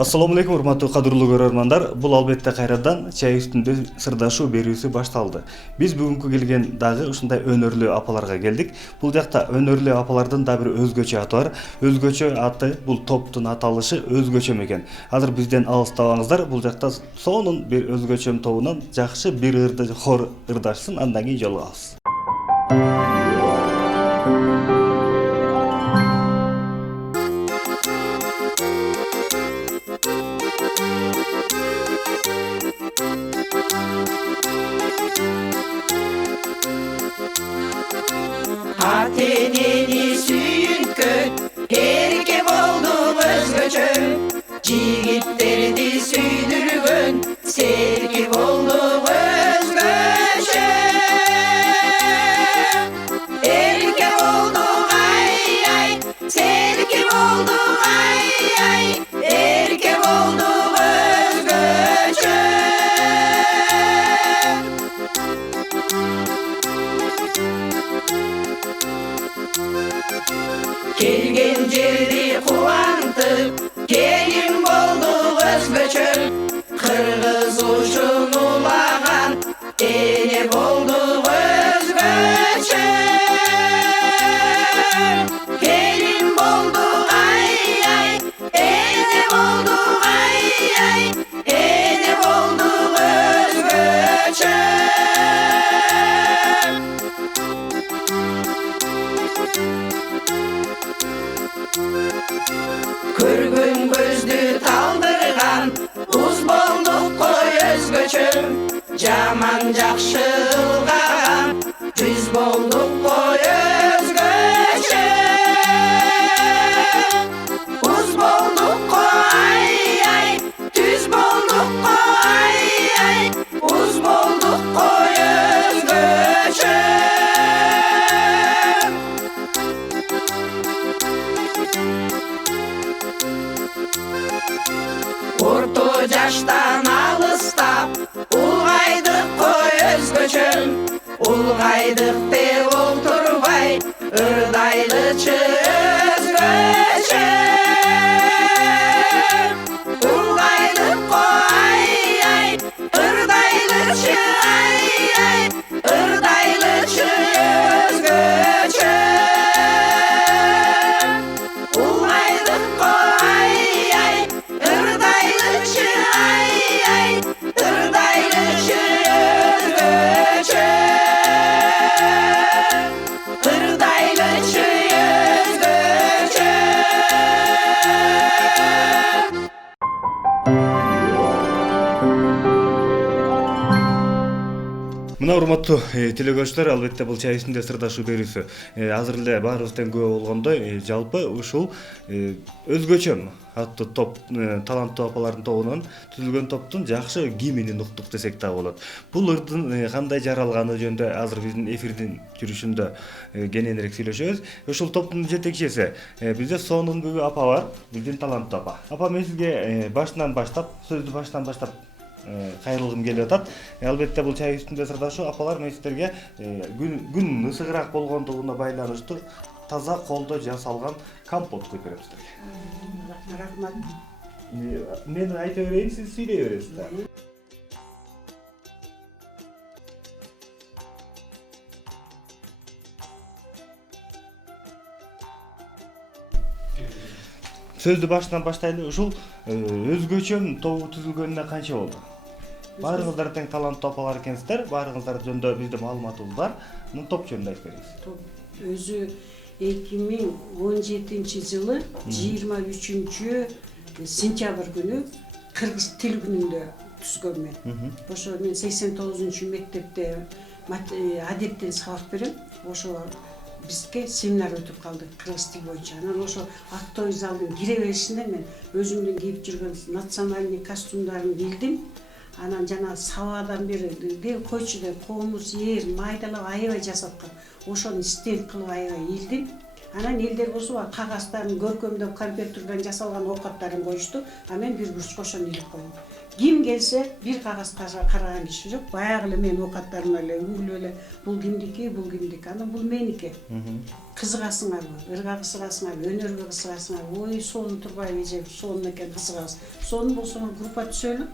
Assalamu алейкум, урматтуу кадырлуу көрөрмандар. Бул албетте кайрадан чай үстүндө сырдашуу берүүсү башталды. Биз бүгүнкү келген дагы ушундай өнөрлүү апаларга келдик. Бул жакта өнөрлүү апалардын да бир өзгөчө аты бар. Өзгөчө аты бул топтун аталышы өзгөчө экен. Азыр бизден алыстабаңыздар. Бул жакта сонун бир өзгөчөм тобунан жакшы бир хор ырдашсын, андан кийин жолугабыз. Ateneni sүйүnkөн эрке болду өзгөчө, жигиттерди сүйдүргөн серки болду өзгөчө. Эрке болду ай, серки болду ай, эрке болду өзгөчө. Келген жерди кубантып, келин болду өзгөчө. Кыргыз ушун улаган эне болду өзгөчө. Келин болду ай, эне болду ай, эне болду өзгөчө. Көргөн көздү талдырган уз болдук кой өзгөчө. Жаман жакшы ылгаган жүз болдук кой өзгөчө. Уз болдук кой түз болдук кой уз болдук кой өзгөчө. Орто жаштан алыстап, улгайдык кой өзгөчө. Улгайдык деп олтурбай, ырдайлычы өзгөчө. Улгайдык кой ырдайлычы ырдайлычы өзгөчө. Улгайдык кой ырдайлычы ырдайлычы өзгөчө. Ырдайлычы өзгөчө. Мына урматтуу телекөрүүчүлөр, албетте бул чай үстүндө сырдашуу берүүсү азыр эле баарыбыздан күбө болгондой, жалпы ушул өзгөчөм аттуу топ, таланттуу апалардын тобунан түзүлгөн топтун жакшы гимнин уктук десек да болот. Бул ырдын кандай жаралганы жөнүндө азыр биздин эфирдин жүрүшүндө кененирээк сүйлөшөбүз. Ушул топтун жетекчиси бизде сонун бүгү апа бар, биздин таланттуу апа. Апа, мен сизге сөздү башынан баштап кайрылгым келип атат. Албетте бул чай үстүндө сырдашуу апалар, мен сиздерге күн ысыгыраак болгондугуна байланыштуу таза колдо жасалган компот куюп берем сиздерге. Рахмат. Мен айта берейин, сиз сүйлөй бересиз да. Сөздү башынан баштайлы. Ушул өзгөчөм тобу түзүлгөнүнө канча болду? Баарыңыздар тең таланттуу апалар экенсиздер, баарыңыздар жөнүндө бизде маалыматыбыз бар. Мына топ жөнүндө айтып бериңиз. Топ өзү 2017-жылы 23 сентябрь күнү кыргыз тил күнүндө түзгөн мен. Ошо мен 89 мектепте адептен сабак берем. Ошо бизге семинар өтүп калды кыргыз тил боюнча. Анан ошо актовый залдын кире беришинде мен өзүмдүн кийип жүргөн национальный костюмдарымды кийдим. Анан жана сабадан бери койчу деп комуз, ер майдалап аябай жасаткан. Ошону стенд кылып аябай ийилдим. Анан элдер болсо кагаздарын көркөмдөп компьютерден жасалган оокаттарын коюшту. А мен бир бурчка ошону илип койдум. Ким келсе бир кагазга караган киши жок. Баягы эле мен оокаттарыма эле үңүлүп эле бул кимдики, анан бул меники. Кызыгасыңарбы, ырга кызыгасыңарбы, өнөргө кызыгасыңарбы, ой сонун турбайбы эже, сонун экен кызыгабыз. Сонун болсоңор группа түзөлүп,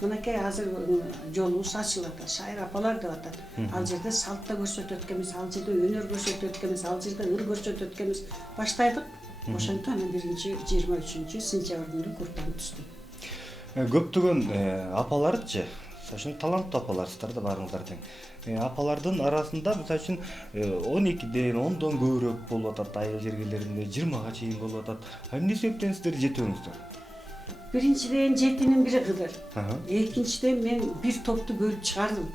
мынакей азыр жолубуз ачылат, шайыр апалар деп атат. Ал жерде салтта көрсөтөт экенбиз, ал жерде өнөр көрсөтөт экенбиз, ал жерде ыр көрсөтөт экенбиз. Баштайдык. Ошентип анан 23 сентябрь күнү группаны түздүм. Көптөгөн апаларчы, ошон таланттуу апаларсыздар да баарыңыздар тең. Апалардын арасында мисалы үчүн 12ден 10дон көбүрөөк болуп атат, айыл жергелеринде 20га чейин болуп атат. Эмне себептен сиздер жетөөңүздөр? Биринчиден жетинин бири Кыдыр. Экинчиден мен бир топту бөлүп чыгардым.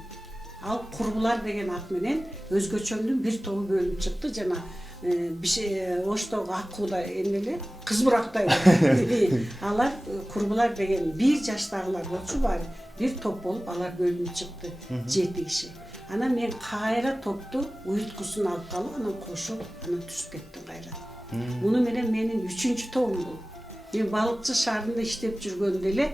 Ал курбулар деген ат менен өзгөчөмдүн бир тобу бөлүнүп чыкты. Жана Оштогу Аккуда эмеле кыз бурактай. Алар курбулар деген 1 жаштагылар болчу баары. Бир топ болуп алар бөлүнүп чыкты. 7 киши. Анан мен кайра топту уюткусун алып калып, анан кошуп, анан түзүп кеттим кайра. Муну менен менин 3-чү тобум бул. Мен балыкчы шаарында иштеп жүргөндө эле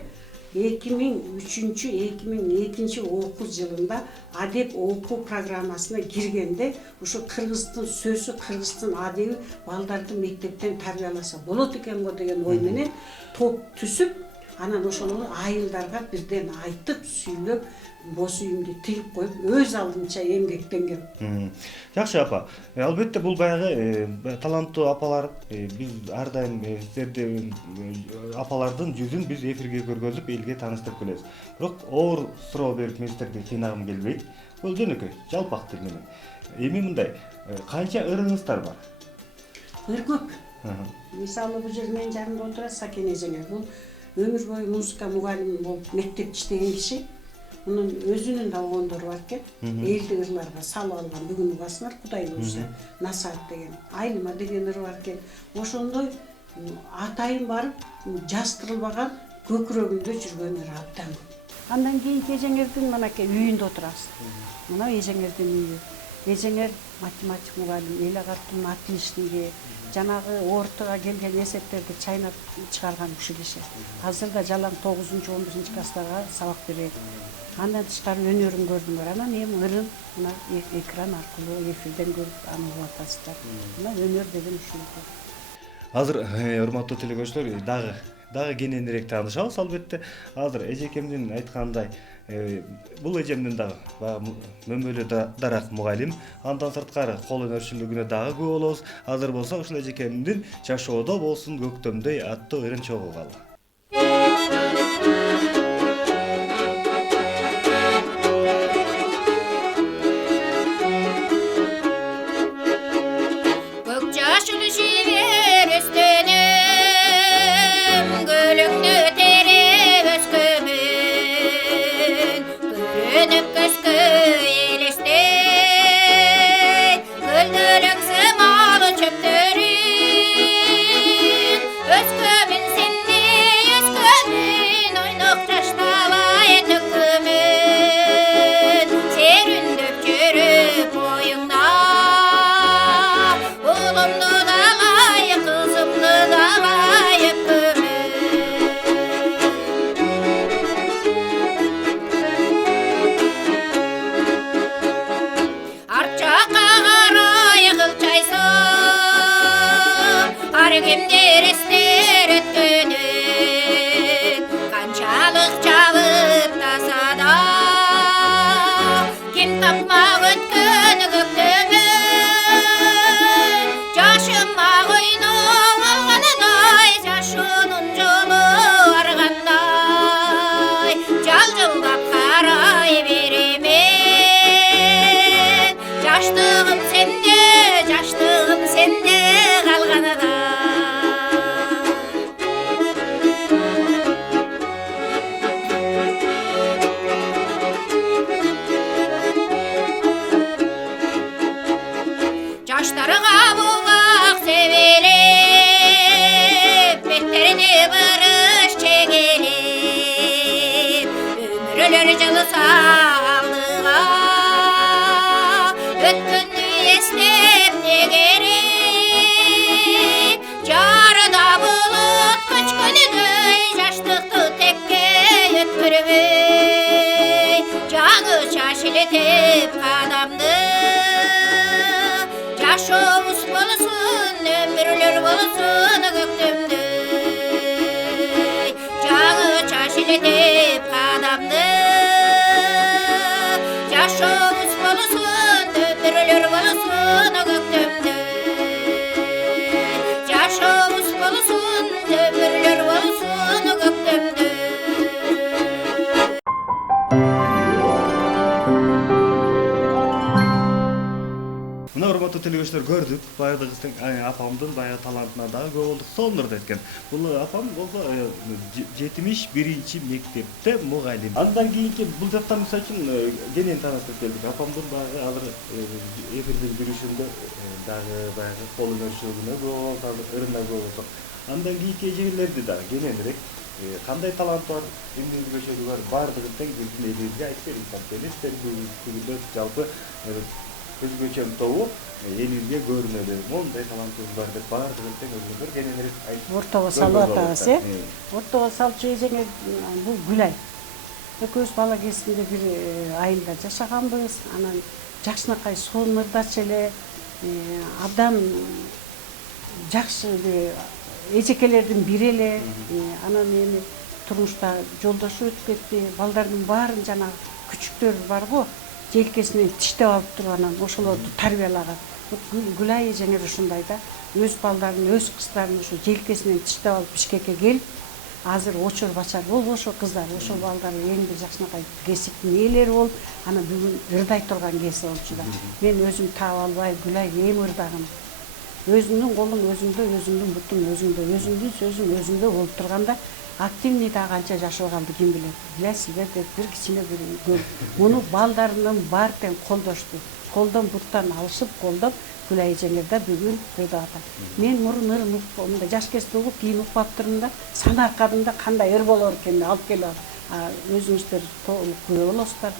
2003-2002 окуу жылында адеп окуу программасына киргенде ушу кыргыздын сөзү, кыргыздын адеби балдарды мектептен тарбияласа болот экен го деген ой менен топ түзүп, анан ошону айылдарга бирден айтып, сүйлөп, боз үйүмдү тигип коюп, өз алдынча эмгектенгем. Жакшы апа. Албетте бул баягы таланттуу апалар, биз ар дайым сиздерди апалардын жүзүн биз эфирге көргөзүп, элге тааныштырып келебиз. Бирок оор суроо берип мен сиздерге кыйнагым келбейт. Бул жөнөкөй, жалпак тил менен. Эми мындай, канча ырыңыздар бар? Ыр көп. Мисалы бул жер менин жанымда отурат Сакен эжеңер. Бул өмүр бою музыка мугалими болуп мектеп иштеген киши. Мунун өзүнүн да оондору бар экен. Элди ырларга салып алган бүгүн угасыңар, Кудай буйруса, Насаат деген, Айныма деген ыр бар экен. Ошондой атайын барып жастырылбаган көкүрөгүндө жүргөн ыр абдан. Андан кийин эжеңердин мынакей үйүндө отурабыз. Мына эжеңердин үйү. Эжеңер математик мугалим, эл агартууну отличниги, жанагы ортого келген эсептерди чайнап чыгарган ушул киши. Азыр да жалаң 9-11 класстарга сабак берет. Андан тышкары өнөрүн көрдүңөр. Анан эми ырын мына экран аркылуу эфирден көрүп аны угуп атасыздар. Мына өнөр деген ушул. Азыр урматтуу телекөрүүчүлөр, дагы кененирээк таанышабыз албетте. Азыр эжекемдин айткандай, бул эжемдин дагы мөмөлө дарак мугалим, андан сырткары кол өнөрчүлүгүнө дагы күбө болобуз. Азыр болсо ушул эжекемдин жашоодо болсун көктөмдөй аттуу ырын чогуу калды. Ötkünü esnep ne gerek bolsun göktemde Jağı çaşiletip kadamdı Yaşımız bolsun ömürler bolsun göktemde Yaşımız bolsun ömürler bolsun göktemde Мына урматтуу телегөчтөр көрдүк. Баягы биздин апамдын баягы талантына дагы көп болдук. Сонур эткен. Бул апам болсо 71 мектепте мугалим. Андан кийинки бул жактан мисалы үчүн кенен таанышып келдик. Апамдын баягы азыр эфирдин жүрүшүндө дагы баягы кол өнөрчүлүгүнө көп болсо, ырына көп болсо. Андан кийинки жерлерди дагы кененирээк кандай талант бар, эмне өзгөчөлүгү бар, бардыгын тең билгилерге айтып бериңиз. Сиздер бүгүндө жалпы өзгөчө тобу элибизге көрүнөлү. Мондай талантыбыз бар деп бардыгын тең өзгөчөлөр кененирээк айтып. Ортого салып атабыз, Ортого салчу эжеңе бул Гүлай. Экөөбүз бала кезинде бир айылда жашаганбыз. Анан жакшынакай сонурдачу эле абдан жакшы эжекелердин бири эле. Анан эми турмушта жолдошу өтүп кетти. Балдардын баарын жана күчүктөр барго, желкесинен тиштеп алып туруп анан ошолорду тарбиялаган. Гүлай эжеңер ушундай да, өз балдарын, өз кыздарын ошо желкесинен тиштеп алып Бишкекке келип, азыр очор бачар болуп, ошо кыздар, ошо балдар эң бир жакшынакай кесиптин ээлери болуп, анан бүгүн ырдай турган кези болчу да. Мен өзүм таап албай, Гүлай эң ырдаган. Өзүңдүн колуң өзүңдө, өзүңдүн бутуң өзүңдө, өзүңдүн сөзүң өзүңдө болуп турганда активный да канча жашоо калды ким билет. Билесизбер деп бир кичине бир көп. Муну балдарынын баары тең колдошту. Колдон буттан алышып, колдоп Гүлай эжеңер да бүгүн ырдап атат. Мен мурун ыр мындай жаш кезде угуп кийин укпап турдум да, санаркадымда кандай ыр болор экенин алып келип өзүңүздөр толук күбө болосуздар.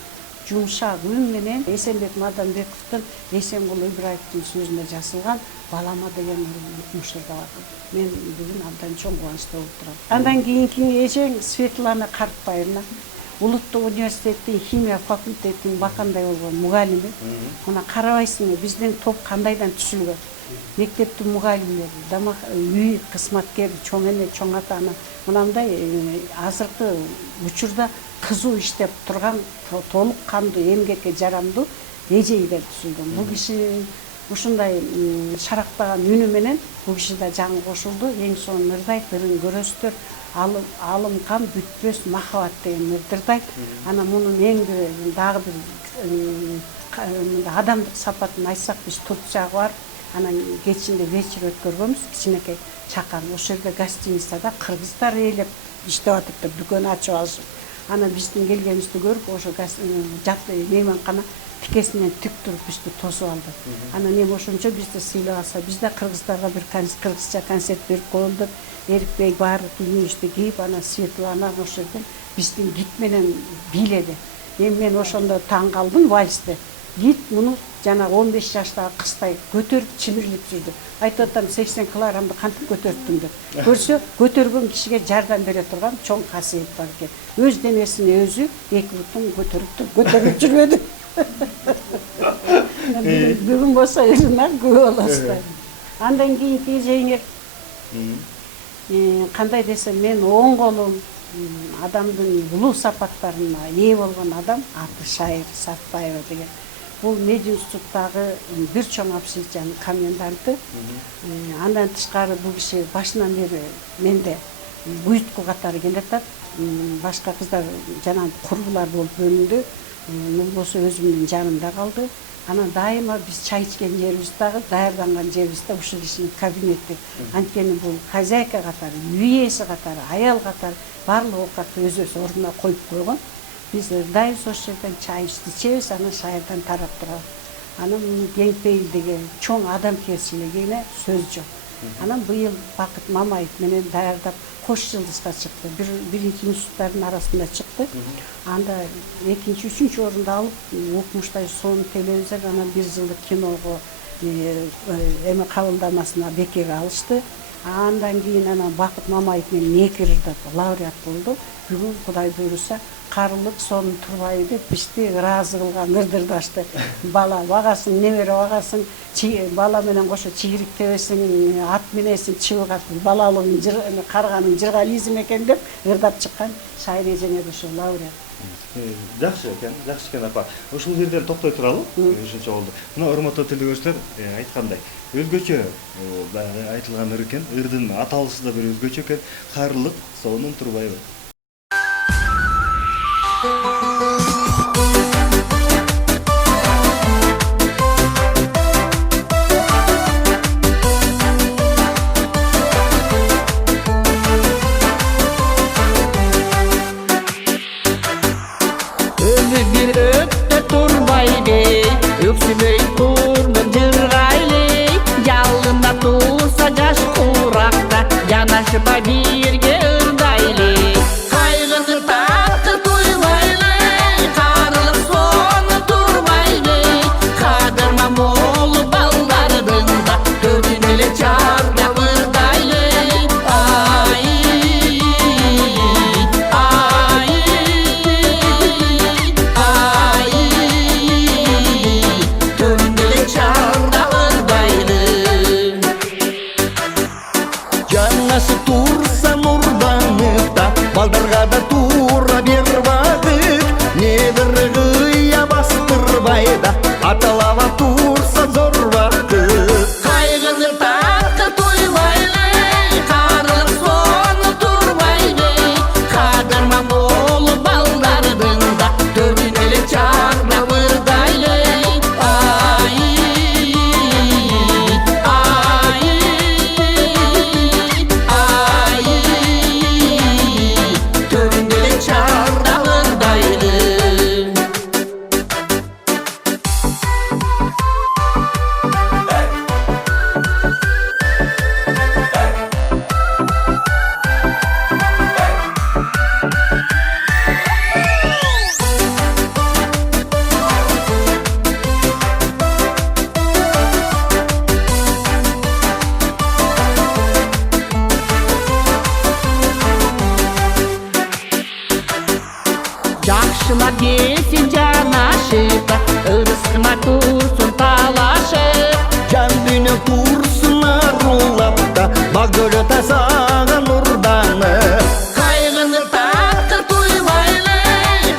Жумшак үн менен Эсенбек Маданбековдун Эсенгул Ибраевдин сөзүнө жазылган балама деген ырдап атат. Мен бүгүн абдан чоң кубанычта болуп турам. Андан кийинки эжең Светлана Картбаевна Улуттук университеттин химия факультетинин бакандай болгон мугалими. Мына карабайсыңбы, биздин топ кандайдан түзүлгөн. Мектептин мугалимдери, тамак үй кызматкер, чоң эне, чоң ата ана мынандай азыркы учурда кызуу иштеп турган толук кандуу эмгекке жарамдуу эжейден түзүлгөн. Бул киши ушундай шарактаган үнү менен бул киши да жаңы кошулду. Эң сонун ырдайт, ырын көрөсүздөр. Алым кам бүтпөс махабат деген ырдайт. Анан мунун эң дагы бир адамдык сапатын айтсак, биз Турцияга барып, анан кечинде вечер өткөргөнбүз, кичинекей чакан. Ошол жерде гостиницада кыргыздар ээлеп иштеп атыптыр, дүкөн ачып алышып. Анан биздин келгенибизди көрүп, ошо мейманкана тикесинен тик туруп бизди тосуп алды. Анан эми ошончо бизди сыйлап алса, биз да кыргыздарга бир кыргызча концерт берип коелу деп, Эрикбей баары кийимибизди кийип, анан Светлана ошол жерден биздин гид менен бийледи. Эми мен ошондо таң калдым вальсте. Гид муну жана 15 жаштагы кыздай көтөрүп чимирлип жүрдү. Айтып атам 80 килограммды кантип көтөрттүң деп. Көрсө, көтөргөн кишиге жардам бере турган чоң касиет бар экен. Өз денесин өзү 2 бутун көтөрүп жүрбөдү. Бүгүн болсо ырына күбө болосуздар. Андан кийинки эжеңер кандай десем, мен оң колум адамдын булуу сапаттарына ээ болгон адам аты Шайыр Сартбаева деген. Бул медиумсуттагы бир чоң общежитиянын коменданты. Андан тышкары бул киши башынан бери менде буйтку катары келатат. Башка кыздар жана курбулар болуп бөлүндү. Бул болсо өзүмдүн жанымда калды. Анан дайыма биз чай ичкен жерибиз дагы, даярданган жерибиз да ушул кишинин кабинети. Анткени бул хозяйка катары, үй ээси катары, аял катары барлык оокатты өз ордуна коюп койгон. Биз ырдайбыз, ошол жерден чайыбызды ичебиз, анан Шайырдан тарап турабыз. Анан Кеңпейил деген чоң адамкерчилигине сөз жок. Анан быйыл Бакыт Мамаев менен даярдап Кош жылдызга чыкты. Биринчи институттардын арасында чыкты. Анда 2-3 орунду алып, укмуштай сонун телевизор, анан 1 жылдык киного эме кабылдамасына бекеге алышты. Андан кийин анан Бакыт Мамаев менен 2 ырдап лауреат болду. Бүгүн Кудай буйруса карылык сонун турбайбы деп бизди ыраазы кылган ырдырдашты. Бала багасың, небере багасың, бала менен кошо чигирик тебесиң, ат минесиң, чыбык балалыгың карганың жыргализм экен деп ырдап чыккан шайыр эжене ошо лауреат. Жакшы экен апа. Ушул жерден токтой туралы ушунча болду. Мына урматтуу тилдөгөчтөр айткандай өзгөчө баягы айтылган ыр экен. Ырдын аталышы да бир өзгөчө экен. Карылык соонун турбайбы. Öksümey turmun jırgaylı Yalında tursa jaş kurakta Yanaşıpa birge ırdaylı Kaygını tartı tuymaylı Karılık sonu turmaylı Kadırma molu ballardında Dördünele çarda vırdaylı Ay, ay, ay Döndüle çarda ırdaylı Canası tursa nurdanlıkta Baldarga da tura bir vakit Ne bir gıya bastırbayda Atalava tursa zor vakit Kaygını tartı tuymaylı Karılık sonu turmaylı Kadırma molu ballardında Dördünele çarda vırdaylı Ay, ay, ay Döndüle çarda vırdaylı Жақшылар келсін жанашып Ырысқына турсын талашып Жан дүні турсын арулап та Бағдөлі тасаған ұрданып Қайғыны тартты туймайлы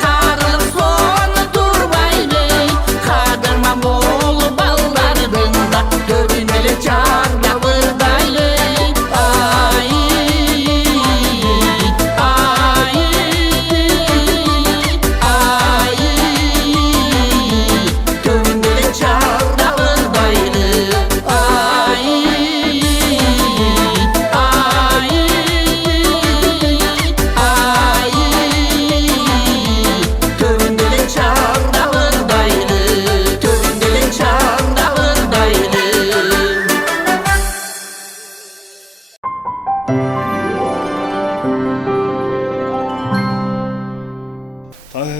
Қарылық соны турмайлы Қадырма молы балдардында Дөрінелі чарда вырдайлы Ay, ay, ay Döndüle çarda vırdaylı Ay, ay, ay Döndüle çarda vırdaylı Döndüle çarda vırdaylı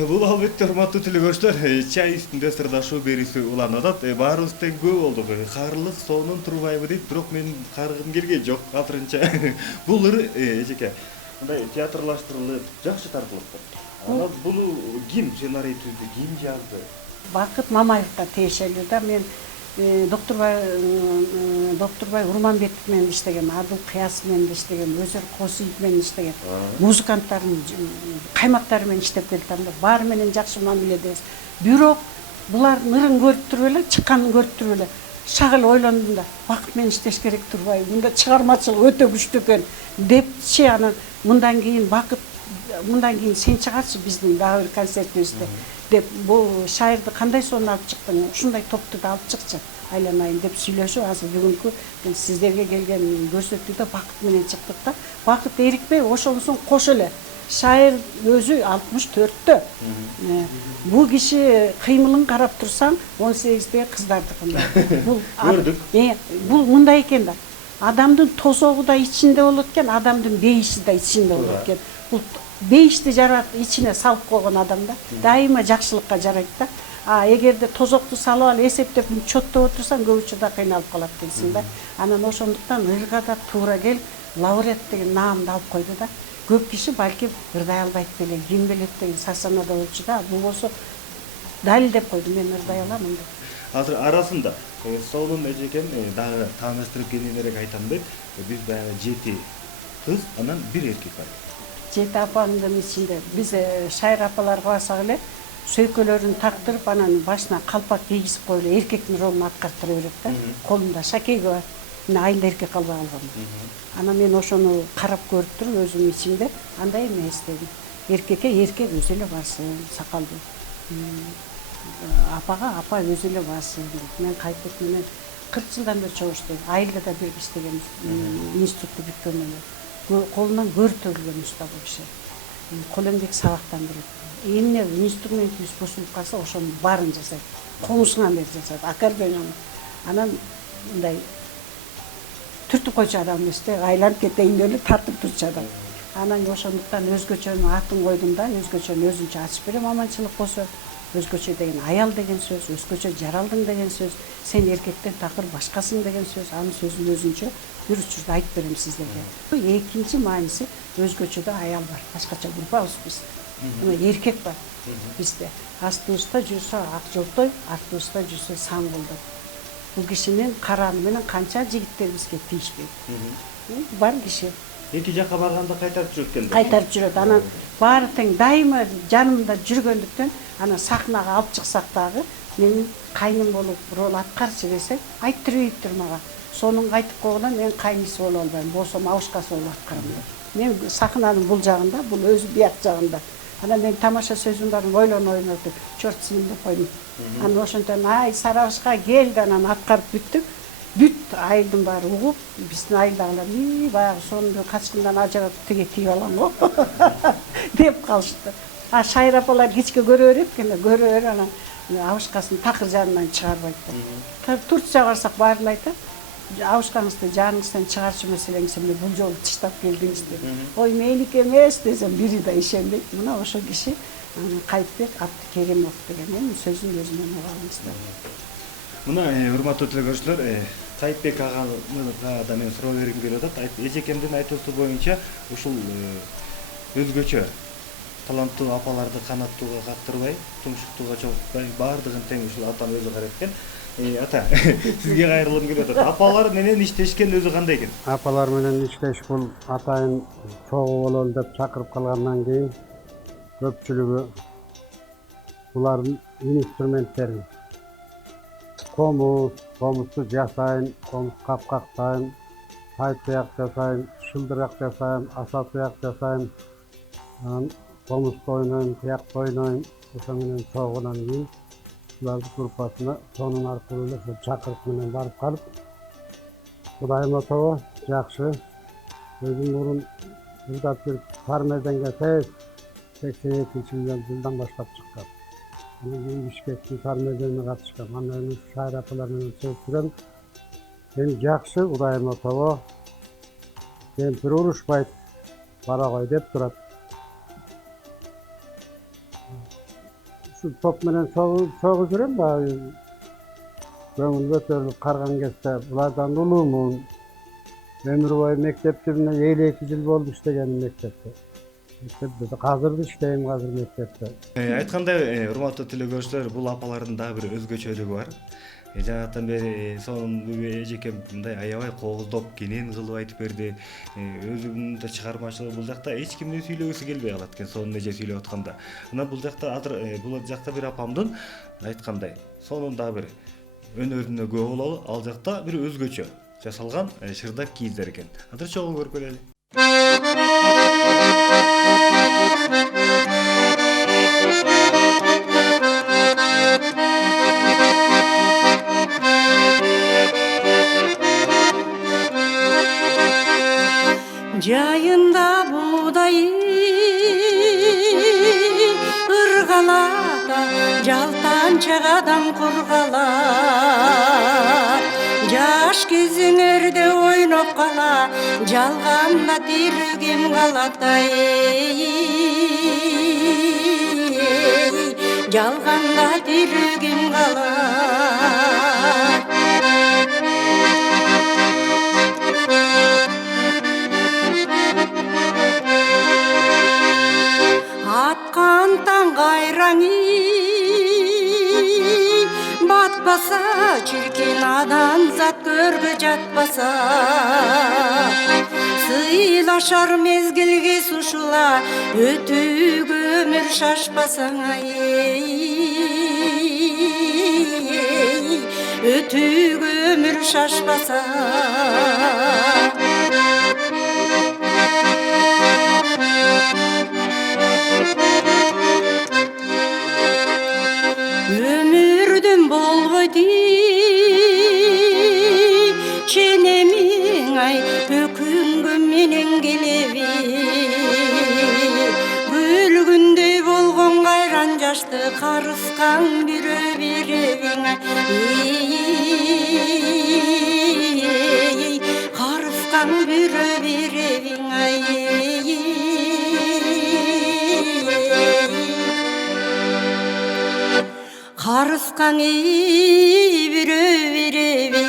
Бул албетте урматтуу тилөгөчтөр, чай үстүндө сырдашуу берүүсү уланып атат. Баарыбыз тең көп болдук. Карылык соонун турбайбы дейт, бирок менин каргым келген жок акырынча. Бул ыр эжеке мындай театрлаштырылып, жакшы тартылыптыр. Анан буну ким сценарий түздү, ким жазды? Бакыт Мамаевка тиешелүү да. Мен Докторбай Урманбетов менен иштегем, Адыл Кыяс менен иштегем, Өзөр Косиев менен иштегем. Музыканттардын каймактары менен иштеп келдим да. Баары менен жакшы мамиледебиз. Бирок булардын ырын көрүп туруп эле, чыкканын көрүп туруп эле шагыл ойлондум да. Бакыт менен иштеш керек турбайбы. Мында чыгармачылык өтө күчтүү экен депчи, анан мындан кийин Бакыт сен чыгарчы биздин дагы бир концертибизде деп бул шайырды кандай сонун алып чыктың, ушундай топту да алып чыкчы айланайын деп сүйлөшүп азыр бүгүнкү сиздерге келген көрсөтүүдө Бакыт менен чыктык да. Бакыт эрикпей ошонусун кошо эле шайыр өзү 64-тө. Бул киши кыймылын карап турсаң 18-деги кыздардыкында. Бул көрдүк. Бул мындай экен да. Адамдын тозогу да ичинде болот экен, адамдын бейиши да ичинде болот экен. Бул бейишти жаратып ичине салып койгон адам да. Дайыма жакшылыкка жарайт да. Эгерде тозокту салып алып эсептеп чоттоп отурсаң көп учурда кыйналып калат экенсиң да. Анан ошондуктан ырга да туура келип лауреат деген наамды алып койду да. Көп киши балким ырдай албайт беле, ким билет деген сасанада болчу да. Бул болсо далилдеп койду, мен ырдай алам деп. Азыр арасында сонун эжекем дагы тааныштырып кененирээк айтам дейт. Биз баягы 7 кыз, анан 1 эркек бар. 7 апанын ичинде биз Шайыр апаларга барсак эле сөйкөлөрүн тактырып, анан башына калпак кийгизип коюп эле эркектин ролун аткарттыра берет да. Колунда шакеги бар. Мен айылда эркек албай калгам. Анан мен ошону карап көрүп туруп өзүм ичимде андай эмес дедим. Эркекке эркек өзү эле барсын, сакалды. Апага апа өзү эле барсын. Мен кайтып менен 40 жылдан бери чогуу иштейм. Айылда да бир иштегем, институтты бүткөндөн кийин. Колунан көрүп төгүлгөн уста бул киши. Кол эмгек сабактан берет. Эмне инструментибиз бузулуп калса, ошонун баарын жасайт. Комушуңан бери жасайт, аккордеон. Анан мындай түртүп койчу адам эмес да, айланып кетейин деп эле тартып турчу адам. Анан ошондуктан өзгөчөнүн атын койдум да, өзгөчөнү өзүнчө ачып берем аманчылык болсо. Өзгөчө деген аял деген сөз, өзгөчө жаралдың деген сөз, сен эркектен такыр башкасың деген сөз, анын сөзүн өзүнчө бир учурда айтып берем сиздерге. Экинчи мааниси өзгөчөдө аял бар, башкача группабыз биз. Эркек бар бизде. Астыбызда жүрсө ак жолтой, артыбызда жүрсө саң болдой. Бул кишинин караны менен канча жигиттер бизге тийишпейт. Бар киши. Эки жакка барганда кайтарып жүрөт экен. Кайтарып жүрөт. Анан баары тең дайыма жанымда жүргөндүктөн, анан сахнага алып чыксак дагы менин кайным болуп рол аткарчы десе, айттырбейптир мага. Сонун кайтып койгондон мен кайнысы боло албайм, болсом абышкасы болуп аткарам деп. Мен сахнанын бул жагында, бул өзү бият жагында. Анан мен тамаша сөзүм барын ойлонуп, чорт синим деп койдум. Анан ошондон ай Сарабышка келди, анан аткарып бүттүк. Бүт айылдын баары угуп, биздин айылдагылар баягы сонун качкындан ажыратып тиге тийип алам го деп калышты. Шайыр апалар кечке көрө берет экен, көрө берип анан абышкасын такыр жанынан чыгарбайт да. Турцияга барсак баары айтат. Абышкаңызды жаныңыздан чыгарчу маселеңиз эмне, бул жолу тыштап келдиңиз деп. Ой, меники эмес десем, бири да ишенбейт. Мына ошо киши Кайтбек Абдыкеримов деген сөзүн өзүнөн угабыз да. Мына урматтуу телекөрүүчүлөр, Кайтбек агага да мен суроо бергим келип атат. Эжекемдин айтуусу боюнча ушул өзгөчө таланттуу апаларды канаттууга кактырбай, тумшуктууга чогултпай, баардыгын тең ушул атам өзү карайт экен. Ата, сизге кайрылгым келип атат. Апалар менен иштешкен өзү кандай экен? Апалар менен иштеш бул атайын чогуу бололу деп чакырып калгандан кийин көпчүлүгү булардын инструменттерин комузду жасайын, комуз капкактайын, тайтаяк жасайын, шылдырак жасайын, аса туяк жасайын, анан комузду ойнойм, тиякты ойнойм, ошо менен чогуудан кийин булардын группасына сонун аркылуу эле чакырык менен барып калып, Кудайым отого жакшы. Өзүм мурун ырдап жүрүп Сармеденге 82-жылдан баштап чыккан. Анан кийин Бишкектин Сармеденине катышкан. Андан кийин Шайыр апалар менен чыгып Сен жакшы, Кудайым отого кемпир урушпайт, бара кой деп турат. Ушул топ менен чогуу жүрөм да. Көңүл көтөрүлүп карган кезде булардан улуумун. Өмүр бою мектепте 52 жыл болду иштегеним мектепте. Мектепте азыр да иштейм, азыр мектепте. Айткандай, урматтуу телекөрүүчүлөр, бул апалардын дагы бир өзгөчөлүгү бар. Жанагатан бери сонун эжекем мындай аябай кооздоп, кенен кылып айтып берди. Өзүнүн да чыгармачылыгы бул жакта эч кимди сүйлөгүсү келбей калат экен, сонун эже сүйлөп атканда. Анан бул жакта азыр бул жакта бир апамдын айткандай сонун дагы бир өнөрүнө күбө бололу. Ал жакта бир өзгөчө жасалган шырдак кийиздер экен. Азыр чогуу көрүп келели. Жайында будай ыргалата, жалтанчагадан кургалат. Жаш кезиңерде ойноп кала, жалганда тиригим калатай. Жалганда тиригим калат. аттан кайраңы батпаса чиркен адамзат көргө жатпаса сыйлашар мезгилге сушула өтүүгө өмүр шашпасаң өтүүгө өмүр шашпаса өмүрдүн болбойт ченемиң өкүнгө менен келеби күлгүндөй болгон кайран жашты карыскан бирөө беребиң карыскан бирөө беребиң карыскан бирөө беребиң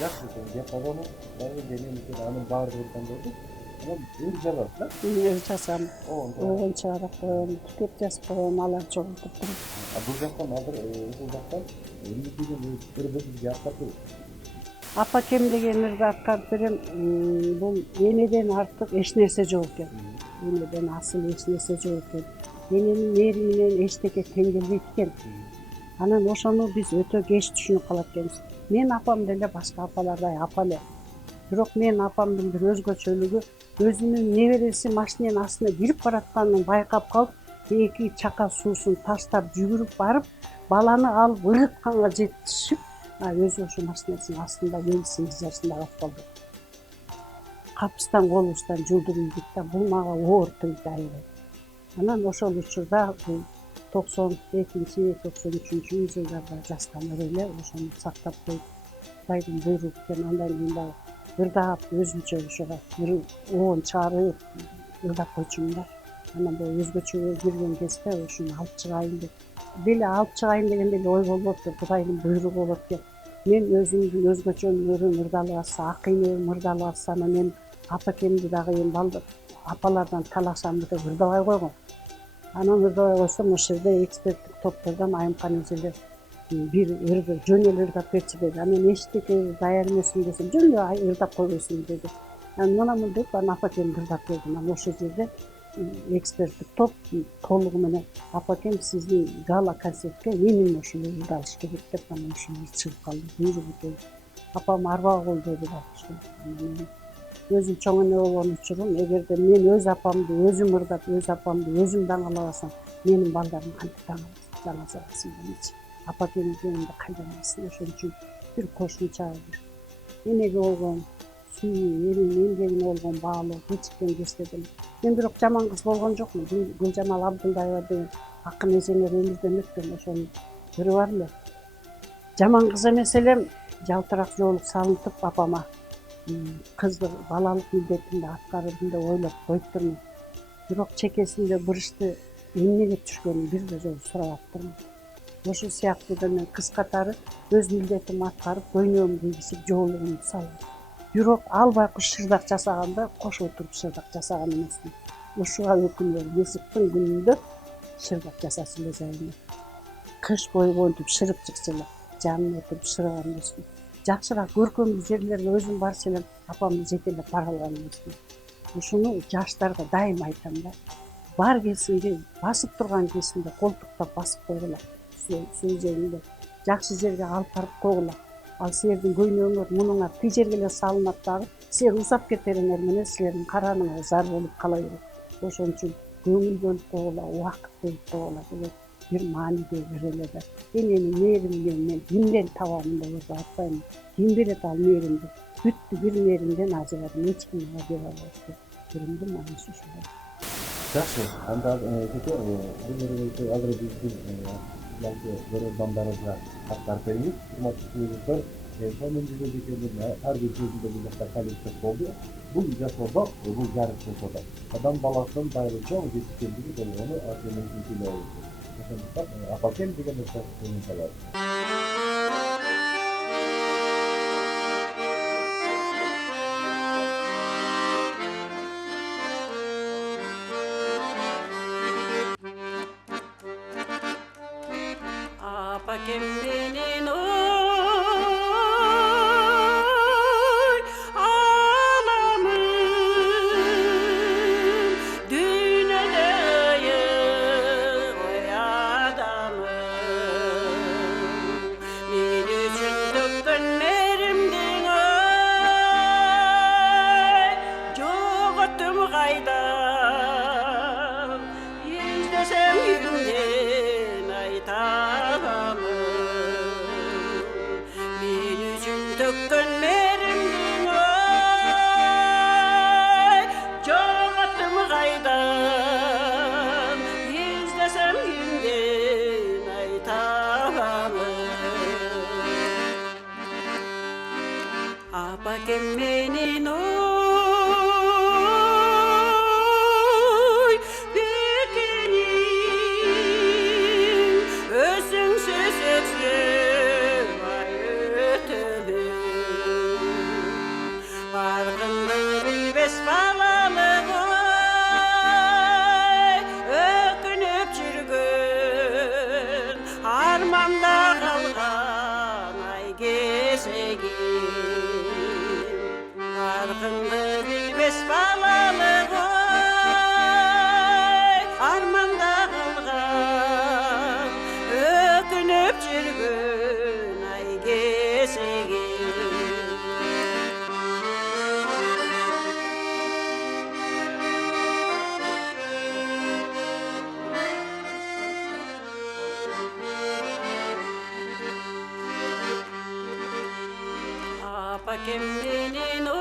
Жакшы экен, диапазону дагы денемизде анын баардыгын болду. Анан өз жазасыз да? Өз жазам. Оон чыгарып коем, түкөп жазып коем, алар чогултуп туруп. Бул жактан азыр ушул жактан эмнедеген көрбөсүзгө аткарып Апакем дегенерди аткарып берем. Бул энеден артык эч нерсе жок экен. Энеден асыл эч нерсе жок экен. Эненин мэри менен эчтеке тең келбейт экен. Анан ошону биз өтө кеч түшүнүп калат экенбиз. Мен апам деле башка апалардай апа эле. Бирок мен апамдын бир өзгөчөлүгү өзүнүн небереси машиненин астына кирип баратканын байкап калып, эки чака суусун таштап жүгүрүп барып, баланы алып ырытканга жетишип, өзү ошо машинесинин астында 7-8 жашында калып калды. Капыстан колубуздан жулдурдук да, бул мага оор тыйды аябай. Анан ошол учурда 92-93 жылдарда жазган эле ошону сактап коюп, Кудайдын буйругу экен. Андан кийин дагы ырдап өзүнчө ошого оон чыгарып ырдап койчумун да. Анан бул өзгөчөгө кирген кезде ошону алып чыгайын деп. Деле алып чыгайын деген деле ой болбоп, Кудайдын буйругу болот экен. Мен өзүмдүн өзгөчөлүгүм ырдалбаса, ак энем ырдалбаса, мен апакемди дагы эми балдар апалардан талашам деп ырдабай койгом. Анан ырдабай койсом, ошол жерде эксперттик топтордон Айымкан эжелер бир жөн эле ырдап берчи деди. Анан эчтеке даяр эмесмин десем, жөн эле ырдап койбойсуң деди. Анан мынамын деп апакемди ырдап бердим. Анан ошол жерде эксперттик топ толугу менен апакем сиздин гала концертке именно ушуну ырдалыш керек деп анан ушуну чыгып калды. Буйругу апам арбага кол деди да. Өзүм чоң эне болгон учурум, эгерде мен өз апамды өзүм ырдап, өз апамды өзүм даңалабасам, менин балдарым кантип даңалабасын демечи. Апакем дегенди кайдан билсин, ошон үчүн бир кошумча энеге болгон сүйүү, эненин эмгегине болгон баалоо кечиккен кезде деле. Мен бирок жаман кыз болгон жокмун. Гүлжамал Абдулдаева деген акын эжеңер өмүрдөн өткөн, ошонун бiri бар эле. Жаман кыз эмес элем, жалтырак жоолук салынтып апама кыздык балалык милдетимди аткарырмын деп ойлоп коюптурмун. Бирок чекесинде буручту эмнеге түшкөнүн бир жолу сурабаптырмын. Ошол сыяктуу да мен кыз катары өз милдетимди аткарып, көйнөгүмдү кийгизип, жоолугумду салып. Бирок албай шырдак жасаганда кошо отуруп шырдак жасаган эмесмин. Ушуга өкүнөм, мысыктын күнүндө шырдак жасаса эле жайына. Кыш бою монтип шырып чыкса эле, жанына отуруп шыраган эмесмин. Жакшыраак көркөмдүү жерлерге өзүм барса эле апамды жетелеп бара алган эмесмин. Ушуну жаштарга дайым айтам да. Бар кезинде, басып турган кезинде колтуктап басып койгула. Сүйжеңде жакшы жерге алып барып койгула. Ал силердин көйнөгүңөр мунуңа тий жерге эле салынат дагы, силер усап кетериңер менен силердин караныңар зар болуп кала берет. Ошон үчүн көңүл бөлүп койгула, убакыт бөлүп койгула деген бир мааниге береле да. Эненин мээримин мен кимден табамын деп айтпайм. Ким берет ал мээримди? Бүттү бир мээримден ажырадым, эч ким мага бере албайт. Мээримди мага ушундай. Жакшы, анда кете бул жерде азыр биздин көрөрмандарыбызга каттар беребиз. Урматтуу Сонун дегенде ар бир сөзүндө бул жакта коллектив болду. Бул жашоодо, бул жарык жашоодо адам баласынын байырынча жетишкендиги болгону атынан билебиз. Ошондуктан апакем деген нерсе көңүл салат. Apakем benim oy ağlamım dünyadayı oy adamım bir üçün dökünlerimden oy joğuttum kaydan yüzdesem yüzümden aytamam men üçün dökünlerimden oy joğuttum kaydan yüzdesem yüzümden aytamam Apakem benim oy bekenim özün söz ötsün ay ötülüm Farkında bilbes balalık oy ökünüp жүргөн armanda kalgan ay gezegim Farkında bilbes balalık oy armanda kalgan ökünüp жүргөн ay gezegim Apakem benim oy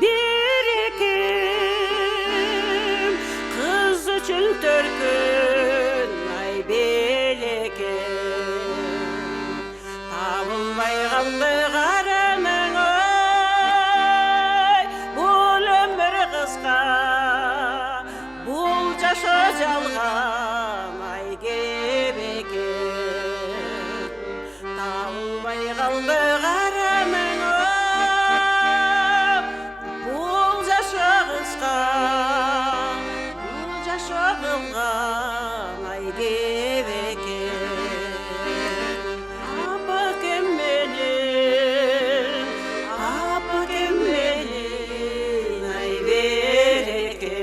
birikim kız için törkün ay belekem Tabılmay kaldı karanın oy bul ömür kıska bul yaşa jalgan ay gebekem Tabılmay kaldı karanın oy bul yaşa kıska bul yaşa kılgan ay gebekem Apakem benim ay berekem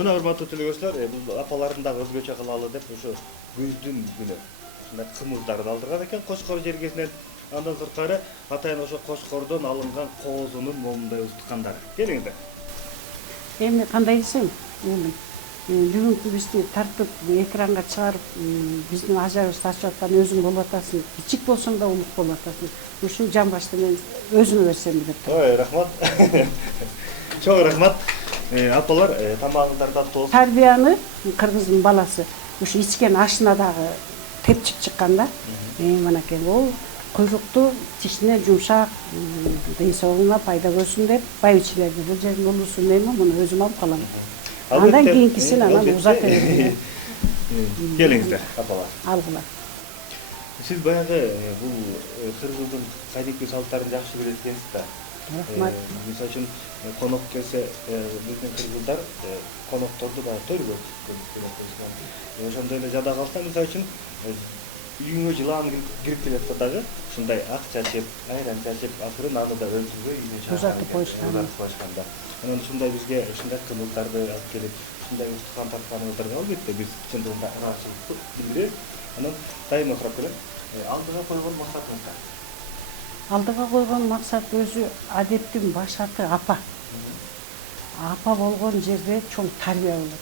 Мына урматтуу телегөрүүчүлөр, бул апалардын дагы өзгөчө кылалы деп ошо күздүн күнү ушундай кымыздарды алдырган экен Кошкор жергесинен. Андан сырткары атайын ошо Кошкордон алынган коозунун момундайбыз тыккандары. Келиңиздер. Эми кандай десем, эми бүгүнкү бизди тартып экранга чыгарып, биздин ажарыбызды ачып аткан өзүң болуп атасың. Кичик болсоң да улук болуп атасың. Ушул жан башты мен өзүңө берсем деп турам. Ой, рахмат. Чоң рахмат. Апалар тамагыңдар таттуу болсун. Тарбияны кыргыздын баласы ушу ичкен ашына дагы тепчип чыккан да. Мынакей ол куйрукту тишине жумшак, ден соолугуна пайда көрсүн деп байбичелерди бул жердин улуусун эми муну өзүм алып калам. Андан кийинкисин анан узата берем. Келиңиздер, апалар. Алгыла. Сиз баягы бул кыргыздын кадимки салттарын жакшы билет экенсиз да. Рахмат. Мисалы үчүн конок келсе биздин кыргыздар конокторду да төргө чыккан. Ошондой эле жада калса мисалы үчүн үйүңө жылан кирип келсе дагы ушундай ак чачып, айран чачып, акырын аны да өлтүрбөй үйүнө Узатып коюшкан. Анан ушундай бизге ушундай кымыздарды алып келип, ушундай устукан тартканыбыздарга албетте биз чындыгында ыраазычылыкты билдиребиз. Анан дайыма сурап келем. Алдыга койгон максатыңыздар? Алдыга койгон максат өзү адептин баш аты апа. Апа болгон жерде чоң тарбия болот.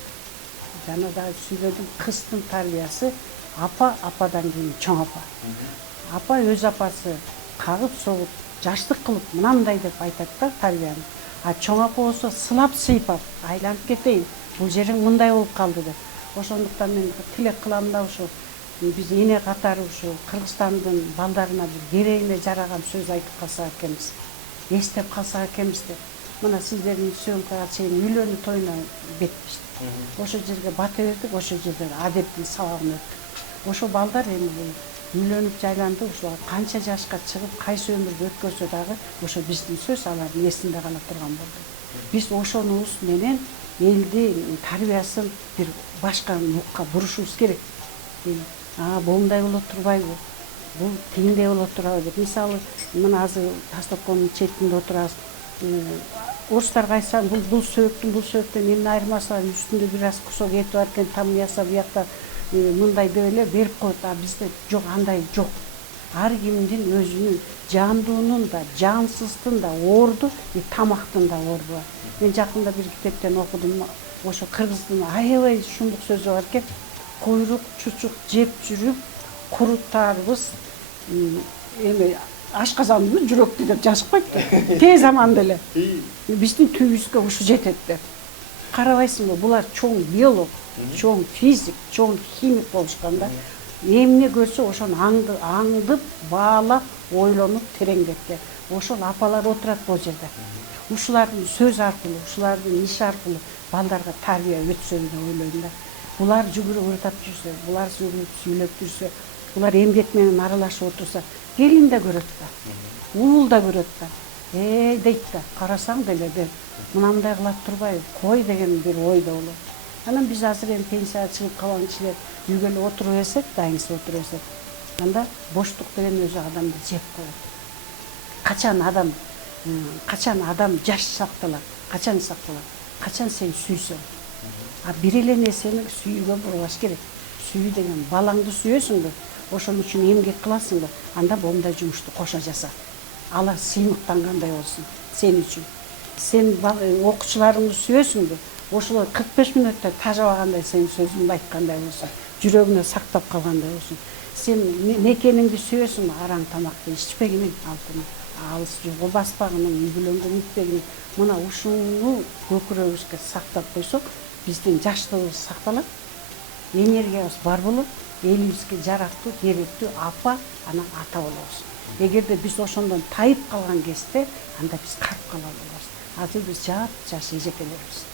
Жана да сүйлөдүм, кыздын тарбиясы апа, ападан кийин чоң апа. Апа өз апасы кагып согуп, жаштык кылып мынандай деп айтат да тарбияны. А чоң апа болсо сылап сыйпап айланып кетейин, бул жериң мындай болуп калды деп. Ошондуктан мен тилек кылам да ушу биз эне катары ушу Кыргызстандын балдарына бир керегине жараган сөз айтып калсак экенбиз, эстеп калсак экенбиз деп. Мына сиздердин съемкага чейин үйлөнүү тоюна бетпиз. Ошол жерге бата бердик, ошол жерден адептин сабагын өттүк. Ошо балдар эми бул үйлөнүп жайланды, ушулар канча жашка чыгып, кайсы өмүрдү өткөрсө дагы ошо биздин сөз алардын эсинде кала турган болду. Биз ошонубуз менен элдин тарбиясын бир башка нукка бурушубуз керек. Моундай боло турбайбы? Бул тигиндей боло турабы деп. Мисалы, мына азыр Тастоконун четинде отурабыз. Орустарга айтсам, бул сөөктөн эмне айырмасы бар? Үстүндө бир аз кусок эти бар экен, там ясап, биякта мындай деп эле берип коет. А бизде жок, андай жок. Ар кимдин өзүнүн жандуунун да, жансыздын да орду, тамактын да орду бар. Мен жакында бир китептен окудум. Ошо кыргыздын аябай шумдук сөзү бар экен. Куйрук чучук жеп жүрүп курутарбыз эми ашказанды жүрөктү деп жазып койду. Тез заманда эле. Биздин түбүбүзгө ушу жетет деп. Карабайсыңбы, булар чоң биолог, чоң физик, чоң химик болушкан да. Эмне көрсө ошону аңдып, баалап, ойлонуп, тереңдеткен. Ошол апалар отурат бул жерде. Ушулардын сөз аркылуу, ушулардын иш аркылуу балдарга тарбия өтсө деп ойлойм да. Булар жүгүрүп ырдап жүрсө, булар сүйлөп жүрсө, булар эмгек менен аралашып отурса, келин да көрөт да, уул да көрөт да. Дейт да, карасаң деле деп, мынандай кылат турбайбы, кой деген бир ой да болот. Анан биз азыр эми пенсияга чыгып калган кишилер үйгө эле отуруп берсек, дайыңсы отуруп берсек, анда боштук деген өзү адамды жеп коет. Качан адам жаш сакталат, качан сен сүйсөң. А бир эле нерсени сүйүүгө бурулаш керек. Сүйүү деген балаңды сүйөсүңбү, ошон үчүн эмгек кыласыңбы, анда момундай жумушту кошо жаса. Алар сыймыктангандай болсун сен үчүн. Сен окуучуларыңды сүйөсүңбү, ошолор 45 мүнөттө тажабагандай сенин сөзүңдү айткандай болсун, жүрөгүнө сактап калгандай болсун. Сен некениңди сүйөсүңбү, араң тамакты ичпегиниң, алтын алыс жолго баспагының, үй бүлөңдөн үтпегиниң. Мына ушуну көкүрөгүбүзгө сактап койсок, биздин жаштыгыбыз сакталат, энергиябыз бар болот, элибизге жарактуу, керектүү апа, анан ата болобуз. Эгерде биз ошондон тайып калган кезде, анда биз карып кала болобуз. Азыр биз жаш эжекелербиз.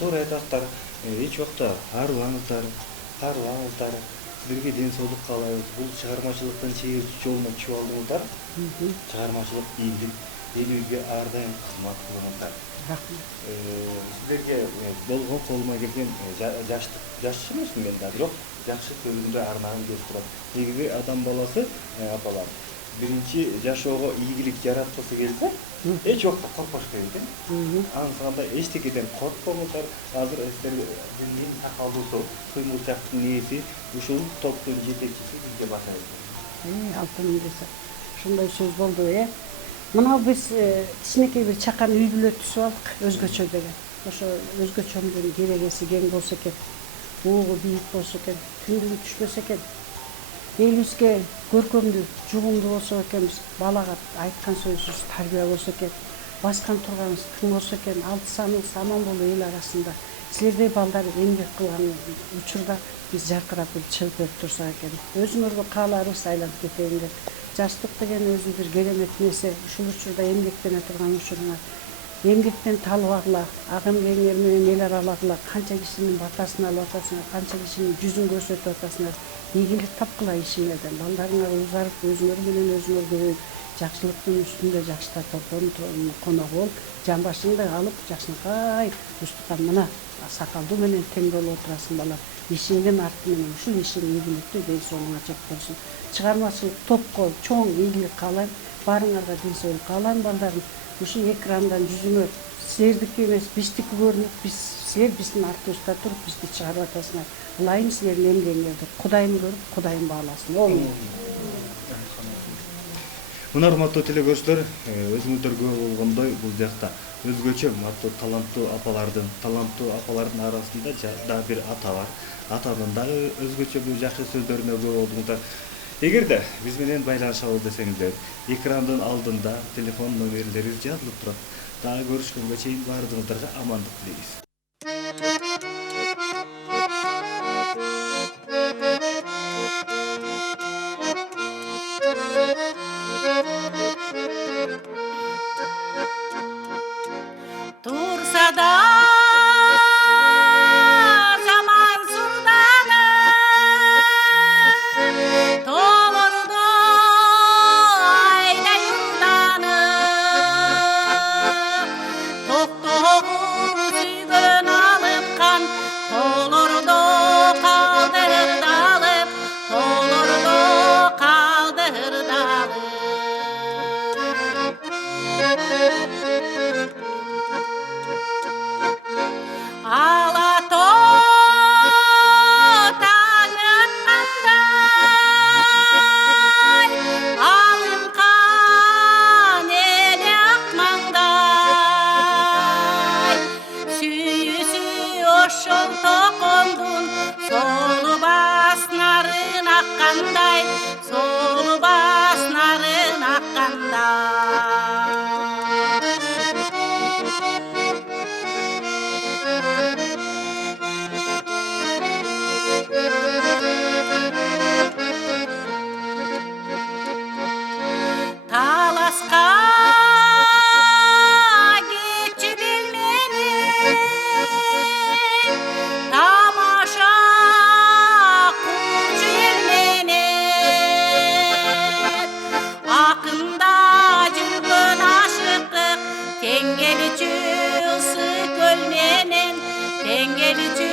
Туура айтасыздар. Эч убакта арулаңыздар, силерге ден соолук каалайбыз. Бул чыгармачылыктын жолуна түшүп алдыңыздар. Чыгармачылык ийгилик, элибизге ар дайым кызмат кылыңыздар. Рахмат. Силерге болгон колума келген жаш эмесмин мен да, бирок жакшы көзүмдө арнагым келип турат. Негизи адам баласы, апалар, биринчи жашоого ийгилик жараткысы келсе, эч убакта коркпош керек экен. Андай эчтекеден коркпоңуздар. Азыр силердин эң сакалдуусу, кыймылчактын ээси, ушул топтун жетекчиси бизге башайт. Алтын десе, ушундай сөз болду, Мына биз кичинекей бир чакан үй бүлө түзүп алдык, өзгөчө деген. Ошо өзгөчөнүн керегеси кең болсо экен, угу бийик болсо экен, күндү түшпөсө экен. Элибизге көркөмдүү, жугумдуу болсо экенбиз, балага айткан сөзүбүз тарбия болсо экен, баскан турганыбыз тың болсо экен, алтысаныбыз аман болуу эл арасында. Силердей балдар эмгек кылган учурда биз жаркырап чыгып өтүп турсак экен. Өзүңөргө кааларыбыз айланып кетейин деп. Жаштык деген өзү бир керемет нерсе. Ушул учурда эмгектене турган учуруңа эмгектен талбагыла, агым кеңер менен эл аралагыла, канча кишинин батасын алып атасыңар, канча кишинин жүзүн көрсөтүп атасыңар. Ийгилик тапкыла ишиңерден, балдарыңар узарып, өзүңөр менен өзүңөр көбөйүп, жакшылыктын үстүндө жакшыта конок бол, жан башыңды алып, жакшынакай устукан мына сакалдуу менен тең болуп отурасың балам. Ишиңдин арты менен ушул ишиң ийгиликтүү ден соолугуңа жеп болсун. Чыгармачылык топко чоң ийгилик каалайм, баарыңарга ден соолук каалайм балдарым. Ушул экрандан жүзүңөр силердики эмес, биздики көрүнүп, силер биздин артыбызда туруп бизди чыгарып атасыңар. Ылайым силердин эмгегиңерди Кудайым көрүп, Кудайым бааласын. Мына урматтуу телекөрүүчүлөр, өзүңүздөр көрүп болгондой бул жакта өзгөчө таланттуу апалардын арасында да бир ата бар. Атанын дагы өзгөчө бир жакшы сөздөрүнө көрүп болдуңуздар. Эгерде биз менен байланышабыз десеңиздер, экрандын алдында телефон номерлерибиз жазылып турат. Дагы көрүшкөнгө чейин баардыгыңыздарга амандык тилейбиз. Tursa da zaman surdanıp, tolurdu ayda yıldanıp, toktoğun sügön alıp kan, tolurdu kaldır dalıp, tolurdu kaldır dalıp. Alato tanıtkanday, alın kan ele akmanday. Süyüsü oşol tokondun, solu basnarın akkanday, solu basnarın akkanday. Talaska geçi bilmenin, tamaşa kurcu elmenin. Akında жүргөн aşıklık, tengeliçi ısı kölmenin, tengeliçi